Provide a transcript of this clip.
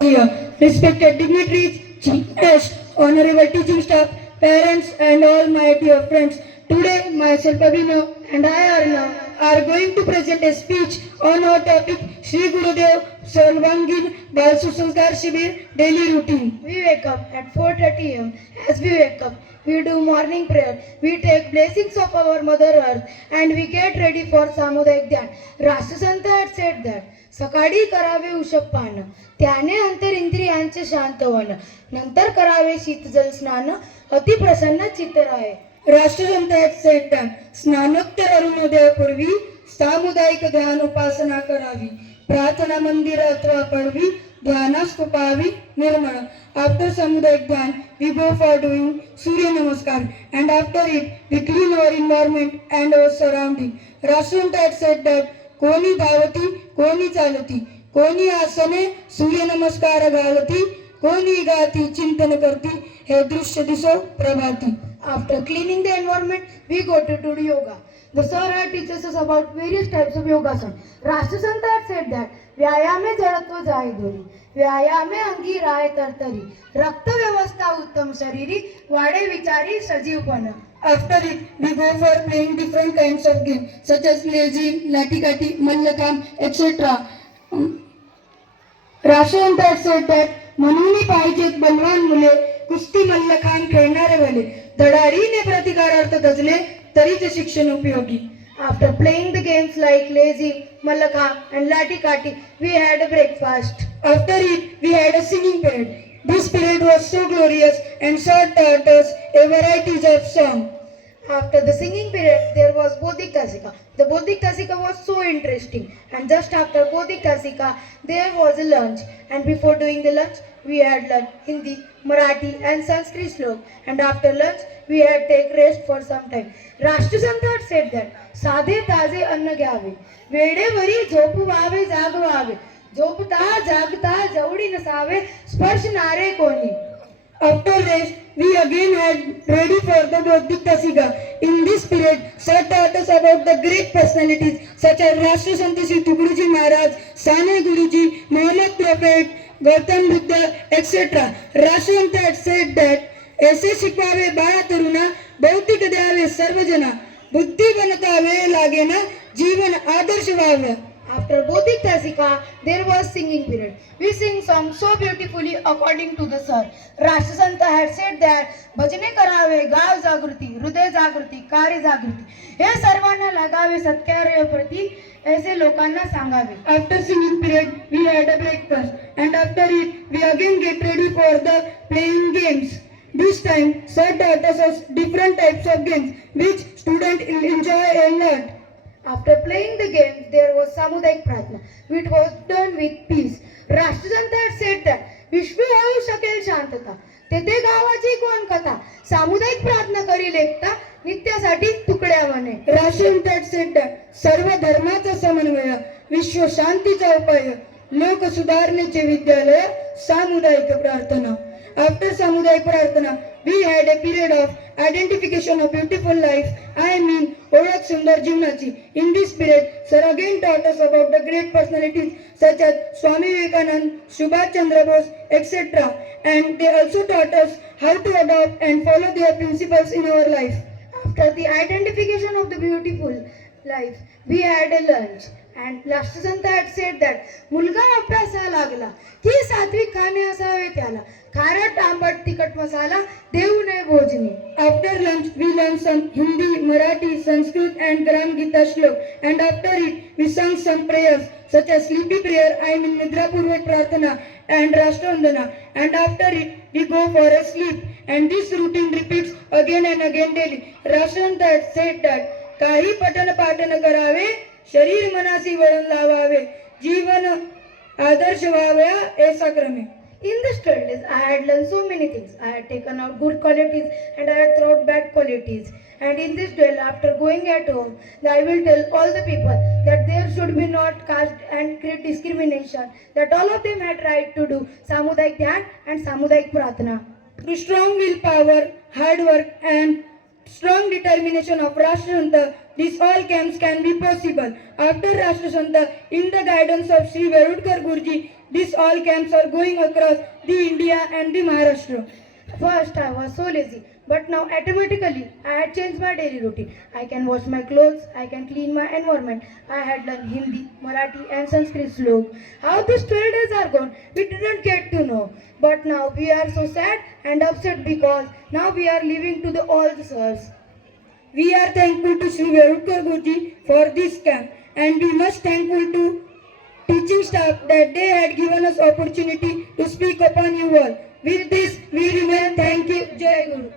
Here, respected dignitaries, chief guests, honorable teaching staff, parents, and all my dear friends. Today, myself Abhinav and I Arna are going to present a speech on our topic Sri Gurudev Sarvangin Bal Susanskar Shibir daily routine. We wake up at 4:30 am. As we wake up, we do morning prayer. We take blessings of our Mother Earth and we get ready for Samudayak Dhyan. राष्ट्रसंत had said that सकाळी करावे उषपान त्याने अंतर इंद्रियांचे शांत one नंतर करावे शीतजल स्नान अति प्रसन्न चित्त राहे राष्ट्रसंत had said that स्नानोत्तर अरुणोदयापूर्वी सामुदायिक ध्यान उपासना करावी प्रार्थना मंदिर अथवा पडवी ध्यानास्तुपावी निर्माण आफ्टर समुदायिक ध्यान we go for doing surya namaskar. And after it we clean our environment and our surrounding Rashtrasant said that कोणी धावती कोणी चालती कोणी आसने सूर्य नमस्कार घालती कोणी गाती चिंतन करती हे दृश्य दिसो प्रभाती after cleaning the environment we go to to yoga The sir had teaches us about various types of yogasana. Rashtrasanta had said that व्यायामे जडत्व जाय दोरी व्यायामे अंगी राय तरतरी रक्त व्यवस्था उत्तम शरीरी वाडे विचारी सजीवपण After it, we go for playing different kinds of games such as lazy, latikati, mallakam, etc. राष्ट्रसंत said that म्हणून पाहिजेत बलवान मुले कुस्ती मल्लखांब खेळणारे भले धडाडीने प्रतिकारार्थ गजले तरीच शिक्षण उपयोगी After playing the games like lazy, mallakha and lati kati, we had a breakfast. After it, we had a singing period. This period was so glorious and so taught us a varieties of song. After the singing period, there was Bodhik Kasika. The Bodhik Kasika was so interesting. And just after Bodhik Kasika, there was a lunch. And before doing the lunch, we had learned Hindi, Marathi, and Sanskrit slok. And after lunch, we had take rest for some time. Rashtrasanta had said that साधे ताजे अन्न घ्यावे वेळेवरी झोपवावे जागवावे झोपता जागता जवळी नसावे स्पर्शणारे कोणी After rest, we again had ready for the Bodhik Tasiga. In this period, Sir taught us about the great personalities such as rashtrasant Sri Tuguruji Maharaj, Sane Guruji, Muhammad Prophet, Gautam Buddha, etc. Rashtra Sant had said that ऐसे शिकवावे बाळा तरुणा भौतिक द्यावे सर्वजना बुद्धी बनता वेळ लागेना जीवन आदर्श व्हावे After Bodhik Kasika, there was singing period. We sing songs so beautifully according to the sir. Rashtrasanta had said that भजने करावे गाव जागृती हृदय जागृती कार्य जागृती हे सर्वांना लागावे सत्कार्य प्रती ऐसे लोकांना सांगावे. After singing period we had a breakfast and after it we again get ready for the playing games this time sir taught us of different types of games which student enjoy and learn after playing the games there was सामुदायिक प्रार्थना which was done with peace Rashtrasant said that विश्व होऊ शकेल शांतता तेथे गावाची कोण कथा सामुदायिक प्रार्थना करील एकता नित्यासाठी तू तुकड्यावाने राशीन पेक्सिट सर्व धर्माचा समन्वय विश्व शांतीचा उपाय लोक सुधारणेचे विद्यालय सामुदायिक प्रार्थना. आफ्टर सामुदायिक प्रार्थना we had a period of identification of beautiful life I mean ओळख सुंदर जीवनाची. In this period sir again taught us about the great personalities such as Swami Vivekananda Subhash Chandra Bose etcetera and they also taught us how to adopt and follow their principles in your life तर the identification of the beautiful life we had a lunch and last said that that मुलगा अभ्यासा लागला. की सात्विक खाणे असावे त्याला. खारट आंबट तिखट मसाला देऊ नये भोजनी. After lunch we learn some Hindi Marathi Sanskrit and Gram Geeta shlok and after it we sang some prayers such as sleep prayer I mean निद्रापूर्वक प्रार्थना and राष्ट्रवंदना and after it we go for a sleep And this routine repeats again and again daily. russian that said that काही पठन पाठन करावे शरीर मनासी वळण लावावे जीवन आदर्श व्हाव्या ऐसा क्रमे In the studies, I had learned so many things. I had taken out good qualities and I had thrown bad qualities. And in this duel, after going at home, I will tell all the people that there should be not caste and great discrimination. That all of them had right to do Samudaik Dhyan and Samudaik Pratna. Through strong willpower, hard work, and strong determination of Rashtrasanta, these all camps can be possible. After Rashtrasanta, in the guidance of Sri Varudkar Guruji, these all camps are going across the India and the Maharashtra. First, I was so lazy, but now automatically I had changed my daily routine. I can wash my clothes, I can clean my environment. I had learned Hindi, Marathi, and Sanskrit slok. How these 12 days are gone, we didn't get to know. But now we are so sad and upset because now we are leaving to the old sirs. We are thankful to Sri Vedukar Guruji for this camp and we must thankful to teaching staff that they had given us opportunity to speak upon you all. With this we thank you Jaya Guru.